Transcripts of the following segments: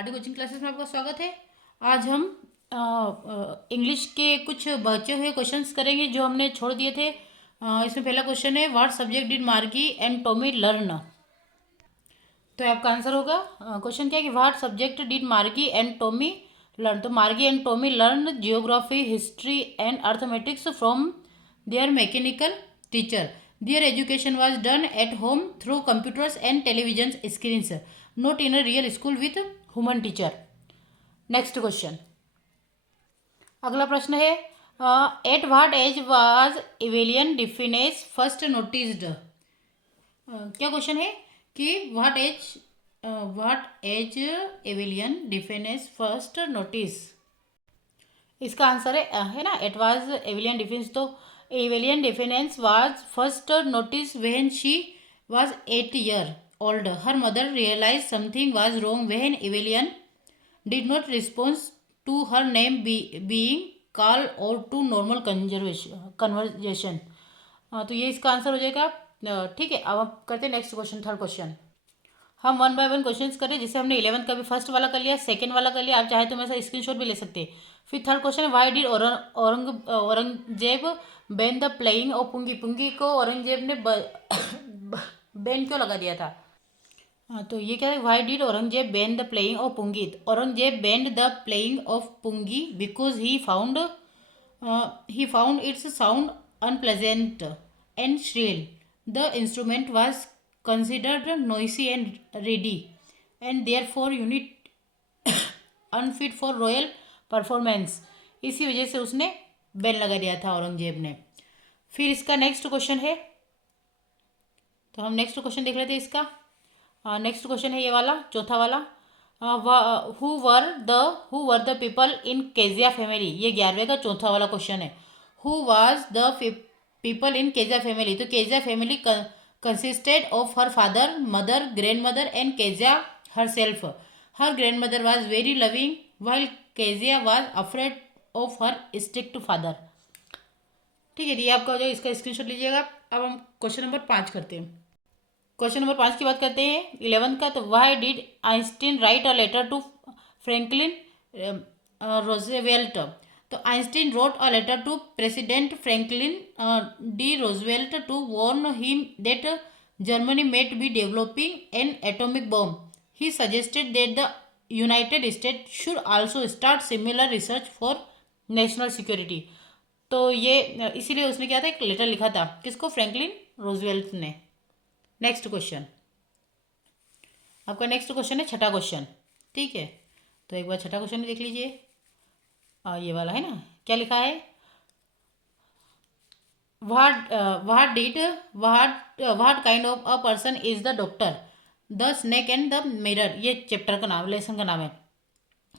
Art coaching classes में आपका स्वागत है। आज हम इंग्लिश के कुछ बचे हुए क्वेश्चंस करेंगे जो हमने छोड़ दिए थे। इसमें पहला क्वेश्चन है, what subject did Margie and Tommy learn. तो आपका आंसर होगा, क्वेश्चन क्या है कि what subject did Margie and Tommy learn. तो Margie and Tommy learn geography, history and arithmetic from their mechanical teacher. Their education was done at home through computers and television screens, not in a real school with human teacher. Next question, अगला प्रश्न है, at what age was Evelyn deafness first noticed. क्या question है कि what age Evelyn deafness first notice. इसका answer है ना, at was Evelyn deafness. तो Evelyn deafness was first notice when she was 8 year old. Her mother realize something was wrong when Evelyn did not respond to her name being called or to normal conversation। तो ये इसका answer हो जाएगा। ठीक है, अब हम करते हैं नेक्स्ट क्वेश्चन, थर्ड क्वेश्चन। हम वन बाय वन क्वेश्चंस करें, जिसे हमने 11th का भी फर्स्ट वाला कर लिया, सेकंड वाला कर लिया। आप चाहे तो मेरे साथ स्क्रीनशॉट भी ले सकते हैं। फिर थर्ड क्वेश्चन है, why did Aurangzeb ban the playing और पुंगी। पुंगी को औरंगजेब ने बैन क्यों लगा दिया था। हाँ, तो ये क्या है, why did Aurangzeb ban the playing of pungi. Aurangzeb banned the playing of pungi because he found its sound unpleasant and shrill. The instrument was considered noisy and reedy and therefore unit unfit for royal performance. इसी वजह से उसने ban लगा दिया था औरंगजेब ने। फिर इसका नेक्स्ट क्वेश्चन है, तो हम नेक्स्ट क्वेश्चन देख लेते हैं इसका। नेक्स्ट क्वेश्चन है ये वाला, चौथा वाला। Who were the people in Kezia family. ये 11वें का चौथा वाला क्वेश्चन है। Who was the people in Kezia family. तो Kezia family consisted of her father, mother, grandmother and Kezia herself. Her grandmother was very loving while Kezia was afraid of her strict father. ठीक है, ये आपका हो जाएगा, इसका screenshot लीजिएगा। अब हम क्वेश्चन नंबर 5 करते हैं। क्वेश्चन नंबर 5 की बात करते हैं 11th का। तो why did Einstein write a letter to Franklin Roosevelt. तो Einstein wrote a letter to president Franklin D Roosevelt to warn him that Germany might be developing an atomic bomb. He suggested that the United State should also start similar research for national security. तो ये इसीलिए उसने क्या था, एक letter लिखा था, किसको, फ्रैंकलिन रोजवेल्ट ने। नेक्स्ट क्वेश्चन, आपका नेक्स्ट क्वेश्चन है छठा क्वेश्चन। ठीक है, तो एक बार छठा क्वेश्चन देख लीजिए। ये वाला है ना, क्या लिखा है, what kind of a person is the doctor, the snake and the mirror. ये चैप्टर का नाम, लेसन का नाम है।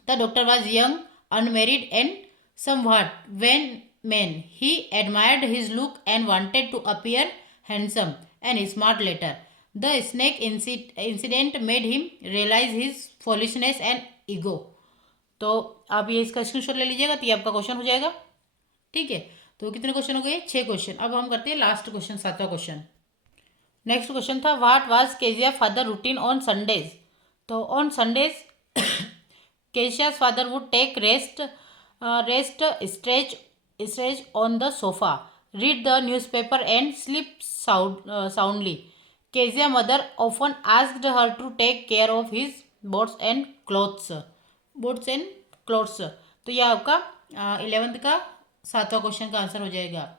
The doctor was young, unmarried and somewhat vain man. He admired his look and wanted to appear handsome and smart later. The snake incident made him realize his foolishness and ego. तो आप ये इसका screenshot ले लीजिएगा, तो ये आपका question हो जाएगा। ठीक है, तो कितने क्वेश्चन हो गए, 6 क्वेश्चन। अब हम करते हैं लास्ट क्वेश्चन, 7वां क्वेश्चन। नेक्स्ट क्वेश्चन था, what was Kezia father routine on Sundays. तो on Sundays Kezia's father would take rest, stretch on the sofa, read the newspaper, and sleep soundly. Kezia's mother often asked her to take care of his boats and clothes. तो यह आपका 11th का 7वां question का answer हो जाएगा।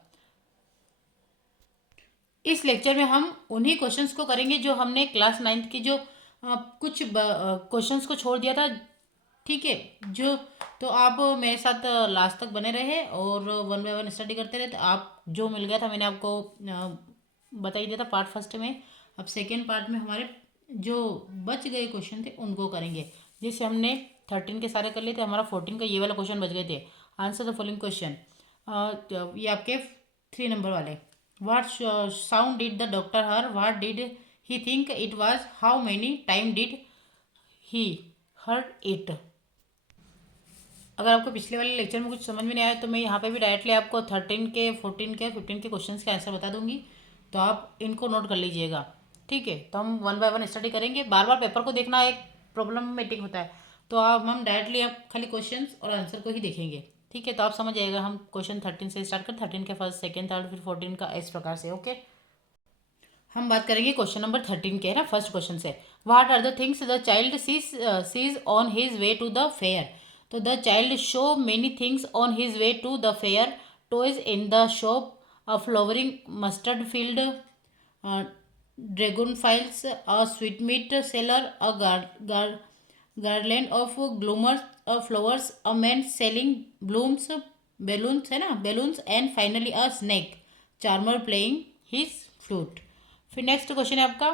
इस lecture में हम उन्हीं क्वेश्चंस को करेंगे जो हमने क्लास 9th की जो कुछ क्वेश्चंस को छोड़ दिया था। ठीक है, जो तो आप मेरे साथ लास्ट तक बने रहे और वन बाय वन स्टडी करते रहे। तो आप जो मिल गया था मैंने आपको बता ही दिया था पार्ट फर्स्ट में। अब सेकेंड पार्ट में हमारे जो बच गए क्वेश्चन थे उनको करेंगे। जैसे हमने 13 के सारे कर लिए थे, हमारा 14 का ये वाला क्वेश्चन बच गए थे। आंसर द फॉलोइंग क्वेश्चन, ये आपके 3 नंबर वाले। What sound did the doctor her, what did he think it was, how many time did he heard it. अगर आपको पिछले वाले लेक्चर में कुछ समझ में नहीं आया तो मैं यहाँ पे भी डायरेक्टली आपको 13 के, 14 के, 15 के क्वेश्चंस के आंसर बता दूंगी, तो आप इनको नोट कर लीजिएगा। ठीक है, तो हम वन बाय वन स्टडी करेंगे। बार बार पेपर को देखना एक प्रॉब्लमेटिक होता है, तो अब हम डायरेक्टली अब खाली क्वेश्चन और आंसर को ही देखेंगे, ठीक है। तो आप समझ जाएगा, हम क्वेश्चन 13 से स्टार्ट कर 13 के फर्स्ट सेकेंड थर्ड फिर 14 का इस प्रकार से, ओके। हम बात करेंगे क्वेश्चन नंबर 13 के, है ना, फर्स्ट क्वेश्चन से। What are the things the child sees on his way to the fair. तो the child show many things on his way to the fair, toys in the shop, a flowering mustard field, dragonflies, a sweetmeat seller, a garland of gloomers flowers, a man selling blooms, balloons, है ना, balloons, and finally a snake charmer playing his flute। फिर next question है आपका,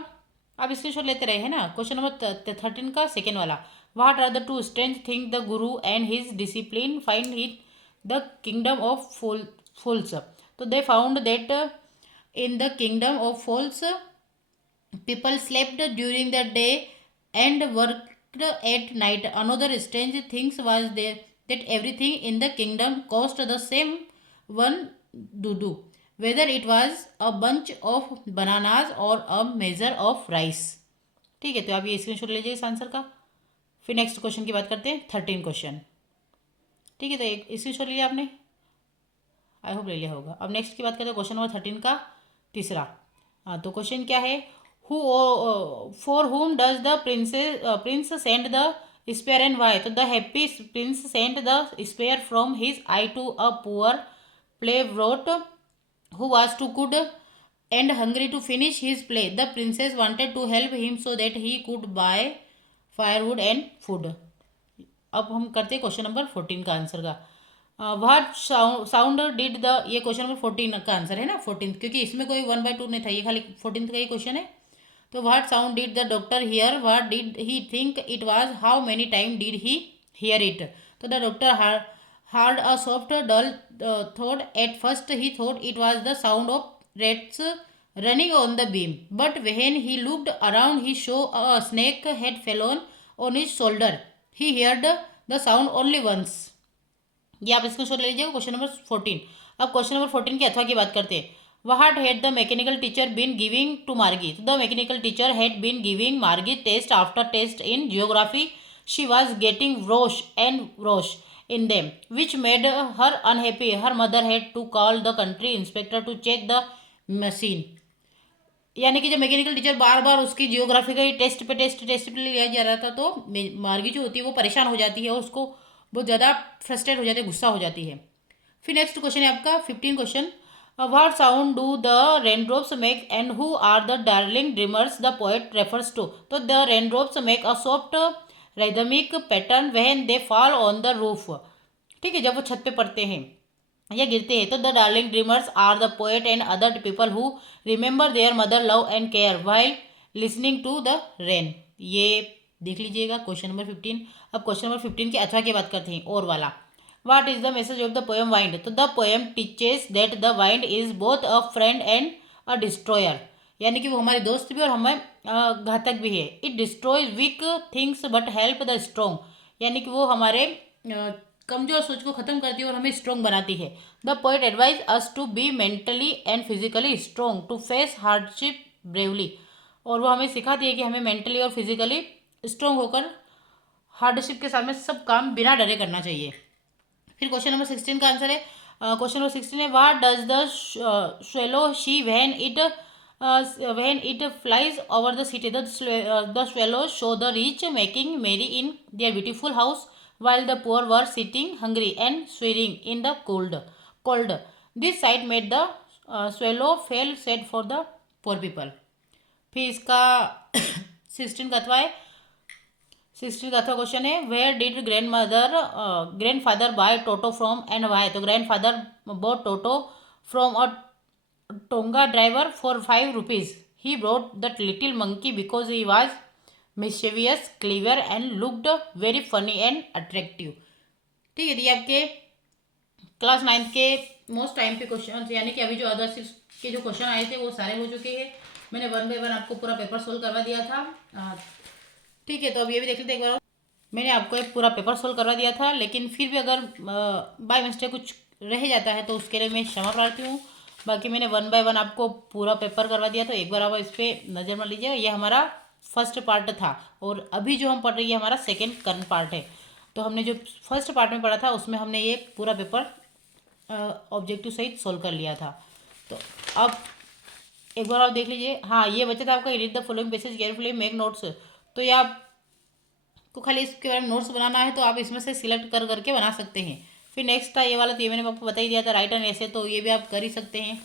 आप इसके show लेते रहे, है ना। क्वेश्चन नंबर 13 का सेकेंड वाला। What are the two strange thing the guru and his discipline find in the kingdom of fools. तो they found that in the kingdom of fools people slept during the day and worked at night. Another strange thing was there that everything in the kingdom cost the same one dudu, whether it was a bunch of bananas or a measure of rice। ठीक है, तो आप ये screenshot लीजिए इस answer का। फिर next question की बात करते हैं, 13 क्वेश्चन, ठीक है। तो एक स्क्रीनशॉट लिया आपने, आई होप ले लिया होगा। अब नेक्स्ट की बात करते हैं क्वेश्चन नंबर 13 का तीसरा। हाँ, तो क्वेश्चन क्या है, who for whom does the prince send the spear and why। तो the happy prince sent the spear from his eye to a poor playwright who was too good and hungry to finish his play। The princess wanted to help him so that he could buy firewood and food। अब हम करते हैं question number 14 का answer का। What sound did the, ये question number 14 का answer है ना, 14, क्योंकि इसमें कोई 1/2 नहीं था, ये खाली 14 का ही क्वेश्चन है। तो what sound did the doctor hear, what did he think it was, how many time did he hear it. तो the doctor heard a soft dull thud, at first he thought it was the sound of rats running on the beam, but when he looked around he saw a snake had fallen on his shoulder। he heard the sound only once। ये आप इसको शोर ले लीजिएगा, question number 14। अब question number 14 के अथवा की बात करते हैं। What had the mechanical teacher been giving to Margie. The mechanical teacher had been giving Margie test after test in geography. She was getting worse and worse in them which made her unhappy. Her mother had to call the country inspector to check the machine. यानी कि जब mechanical teacher बार बार उसकी geography का ही test पे लिया जा रहा था, तो मार्गी जो होती है वो परेशान हो जाती है और उसको बहुत ज़्यादा फ्रस्ट्रेट हो जाती है, गुस्सा हो जाती है। फिर नेक्स्ट क्वेश्चन है आपका 15 question. What sound do the raindrops make and who are the darling dreamers the poet refers to. तो the raindrops make a soft rhythmic pattern when they fall on the roof. ठीक है, जब वो छत पे पड़ते हैं या गिरते हैं। तो the darling dreamers are the poet and other people who remember their mother love and care while listening to the rain. ये देख लीजिएगा क्वेश्चन नंबर 15। अब क्वेश्चन नंबर 15 के अथवा की बात करते हैं, और वाला। What is the message of the poem wind. तो the poem teaches that the wind is both a friend and a destroyer. यानी कि वो हमारे दोस्त भी और हमें घातक भी है। It destroys weak things but help the strong. यानी कि वो हमारे कमजोर सोच को खत्म करती है और हमें स्ट्रॉन्ग बनाती है। The poet advise us to be mentally and physically strong to face hardship bravely. और वो हमें सिखाती है कि हमें मेंटली और फिजिकली स्ट्रॉन्ग होकर हार्डशिप के सामने सब काम बिना डरे करना चाहिए। फिर क्वेश्चन नंबर 16 का आंसर है, क्वेश्चन नंबर 16 है, what does the swallow see when it flies over the city. The swallow show the rich making merry in their beautiful house while the poor were sitting hungry and swearing in the cold। This sight made the swallow feel sad for the poor people। फिर इसका 16 का अथवा है, 16 का अथवा question है, where did grandfather buy Toto from and why. तो grandfather bought Toto from a tonga driver for 5 rupees. He brought that little monkey because he was mischievous, clever and looked very funny and attractive। ठीक है, ये आपके class 9 के most time पे question, यानी कि अभी जो अदर्स के जो क्वेश्चन आए थे वो सारे हो चुके हैं। मैंने 1 बाय 1 आपको पूरा पेपर सोल्व करवा दिया था। ठीक है, तो अब ये भी देख लेते एक बार। मैंने आपको एक पूरा पेपर सोल्व करवा दिया था, लेकिन फिर भी अगर बाय मिस्टेक कुछ रह जाता है तो उसके लिए मैं क्षमा प्रार्थी हूँ। बाकी मैंने 1 बाय 1 आपको पूरा पेपर करवा दिया, तो एक बार आप इस पर नज़र मार लीजिएगा। ये हमारा फर्स्ट पार्ट था और अभी जो हम पढ़ रही है हमारा सेकेंड करंट पार्ट है। तो हमने जो फर्स्ट पार्ट में पढ़ा था उसमें हमने ये पूरा पेपर ऑब्जेक्टिव सहित सोल्व कर लिया था। तो अब एक बार आप देख लीजिए। हाँ, ये बचा था आपका read the following passage carefully make notes. तो ये आपको खाली इसके बारे में नोट्स बनाना है, तो आप इसमें से सिलेक्ट कर करके बना सकते हैं। फिर नेक्स्ट था ये वाला, तो ये मैंने आपको बता ही दिया था, राइट एन ऐसे, तो ये भी आप कर ही सकते हैं।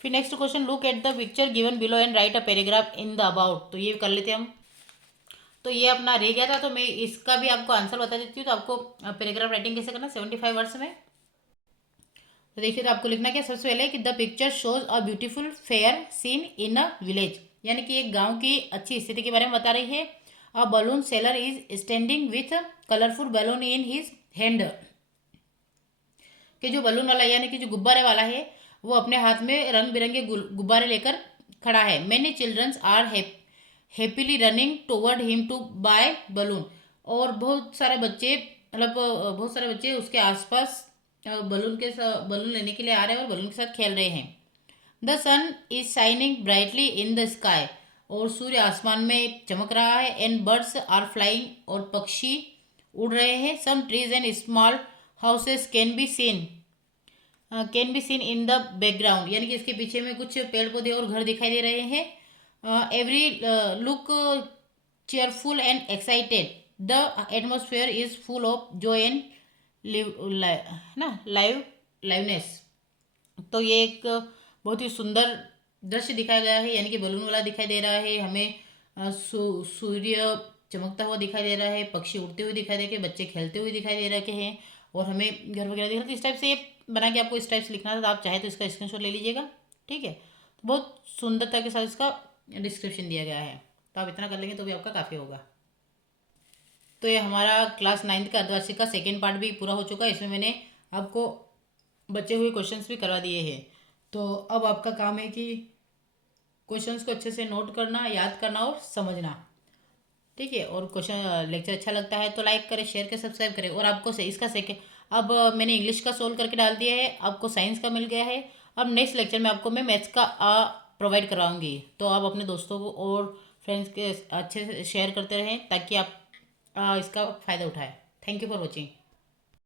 फिर next question, look at the picture given below and right a paragraph in the about, तो ये कर लेते हैं हम। तो ये अपना रह गया था, तो मैं इसका भी आपको आंसर बता देती हूँ। तो आपको पैराग्राफ राइटिंग कैसे करना, 75 वर्ड्स में। तो देखिए, तो आपको लिखना क्या, सबसे पहले कि the picture shows a beautiful fair seen in a village, यानी कि एक गांव की अच्छी स्थिति के बारे में बता रही है। A balloon seller is standing with colourful balloon in his hand, कि जो बलून वाला यानी कि जो गुब्बारे वाला है वो अपने हाथ में रंग बिरंगे गुब्बारे लेकर खड़ा है। Many childrens are happily running toward him to buy balloon, और बहुत सारे बच्चे, मतलब बहुत सारे बच्चे उसके आसपास बलून लेने के लिए आ रहे हैं और बलून के साथ खेल रहे हैं। The sun is shining brightly in the sky, और सूर्य आसमान में चमक रहा है। एंड बर्ड्स आर फ्लाइंग, और पक्षी उड़ रहे हैं। Some trees and small houses can be seen in the background, यानी कि इसके पीछे में कुछ पेड़ पौधे और घर दिखाई दे रहे हैं। Every look cheerful and excited, the atmosphere is full of Joy and liveness. तो ये एक बहुत ही सुंदर दृश्य दिखाया गया है, यानी कि बलून वाला दिखाई दे रहा है हमें। सूर्य चमकता हुआ दिखाई दे रहा है, पक्षी उड़ते हुए दिखाई दे रहे हैं, बच्चे खेलते हुए दिखाई दे रहे हैं, और हमें घर वगैरह दिख रहा है। तो इस टाइप से ये बना के आपको इस टाइप से लिखना था, तो आप चाहे तो इसका स्क्रीनशॉट ले लीजिएगा। ठीक है, तो बहुत सुंदरता के साथ इसका डिस्क्रिप्शन दिया गया है, तो आप इतना कर लेंगे तो भी आपका काफ़ी होगा। तो ये हमारा क्लास 9th का अर्धवार्षिक का सेकेंड पार्ट भी पूरा हो चुका है। इसमें मैंने आपको बचे हुए क्वेश्चंस भी करवा दिए हैं। तो अब आपका काम है कि क्वेश्चंस को अच्छे से नोट करना, याद करना और समझना। ठीक है, और क्वेश्चन लेक्चर अच्छा लगता है तो लाइक करें, शेयर करें, सब्सक्राइब करें। और आपको से इसका सेकेंड, अब मैंने इंग्लिश का सोल्व करके डाल दिया है, आपको साइंस का मिल गया है। अब नेक्स्ट लेक्चर में आपको मैं मैथ्स का प्रोवाइड कराऊंगी, तो आप अपने दोस्तों को और फ्रेंड्स के अच्छे से शेयर करते रहें ताकि आप इसका फ़ायदा उठाएं। Thank you for watching.